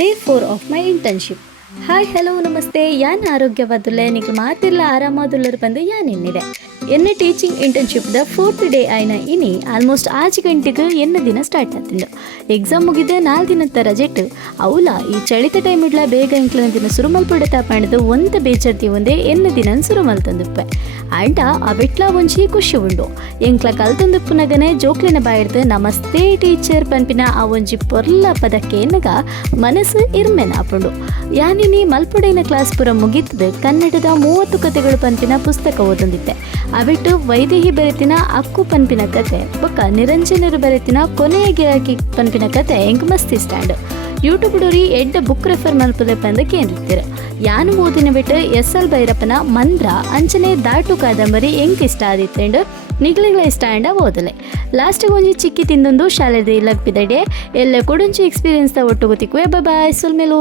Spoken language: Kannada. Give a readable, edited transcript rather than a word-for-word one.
Day 4 of my internship. Hi hello ನಮಸ್ತೆ. ಯಾನ್ ಆರೋಗ್ಯವಾದುಲ್ಲೆ ನಿಕ್ಲು ಮಾತಿರ್ಲ ಆರಾಮಾದುಲ್ಲರು ಬಂದು ಯಾನ್ ಎನ್ನಿದೆ ಎನ್ನ ಟೀಚಿಂಗ್ ಇಂಟರ್ನ್ಶಿಪ್ದ 4th ಡೇ ಆಯ್ನ ಇನಿ ಆಲ್ಮೋಸ್ಟ್ 6 ಗಂಟೆಗೆ ಎನ್ನ ದಿನ ಸ್ಟಾರ್ಟ್ ಆತಿಂಡು. ಎಕ್ಸಾಮ್ ಮುಗಿದ 4 ದಿನದ ರಜೆಟ್ ಅವಲ ಈ ಚಳಿತ ಟೈಮ್ ಇಡ್ಲ ಬೇಗ ಎಂಕ್ಲನ ದಿನ ಸುರುಮಲ್ಪುಡತ ಪಣದು ಒಂದ ಬೇಜರ್ತಿ ಒಂದೇ ಎನ್ನ ದಿನ ಸುರುಮಲ್ತಂದುಪ್ಪೆ ಆಂಡ ಅವೆಟ್ಲ ಒಂಜಿ ಖುಷಿ ಉಂಡು. ಎಂಕ್ಲ ಕಲ್ತಂದುಪ್ಪುನಗನೆ ಜೋಕ್ಲಿನ ಬಾಯಿಡ್ದು ನಮಸ್ತೆ ಟೀಚರ್ ಪನ್ಪಿನ ಆ ಒಂಜಿ ಪೊರ್ಲ ಪದಕ್ಕೆ ಎನ್ನಗ ಮನಸ್ಸು ಇರ್ಮೆನ ಆಪುಂಡು. ಯಾನಿನಿ ಮಲ್ಪುಡೈನ ಕ್ಲಾಸ್ ಪುರ ಮುಗಿತದ ಕನ್ನಡದ 30 ಕತೆಗಳು ಪನ್ಪಿನ ಪುಸ್ತಕ ಓದೊಂದಿತ್ತೆ. ಅವಿಟ್ಟು ವೈದೇಹಿ ಬೆರೆತಿನ ಅಕ್ಕು ಪನ್ಪಿನ ಕತೆ ಬೊಕ್ಕ ನಿರಂಜನರು ಬೆರೆತಿನ ಕೊನೆಯ ಗಿರಾಕಿ ಪನ್ಪಿನ ಕತೆ ಎಂಕ್ ಮಸ್ತಿ ಸ್ಟ್ಯಾಂಡ್. ಯೂಟ್ಯೂಬ್ ಡೋರಿ ಎಡ್ಡ ಬುಕ್ ರೆಫರ್ ಮಲ್ಪದೆ ಪಂದಕ್ಕೆ ಏನಿರ್ತೀರ. ಯಾನು ಓದಿನ ಬಿಟ್ಟು SL ಭೈರಪ್ಪನ ಮಂದ್ರ ಅಂಚನೆ ದಾಟು ಕಾದಂಬರಿ ಎಂಕ್ ಇಷ್ಟ ಆದಿತ್ತೆಂಡು ನಿಗ್ಲಿಗಳ ಇಷ್ಟ ಆಂಡ ಓದಲೆ. ಲಾಸ್ಟಿಗೆ ಒಂಜಿ ಚಿಕ್ಕಿ ತಿಂದೊಂದು ಶಾಲೆದ ಇಲ್ಲಪ್ಪಿದಡೆ ಎಲ್ಲ ಕೊಡೊಂಚಿ ಎಕ್ಸ್ಪೀರಿಯನ್ಸ್ ದ ಒಟ್ಟು ಗೊತ್ತಿಕ್ವೆ. ಬಾಯ್ ಸುಲ್ಮೇಲು.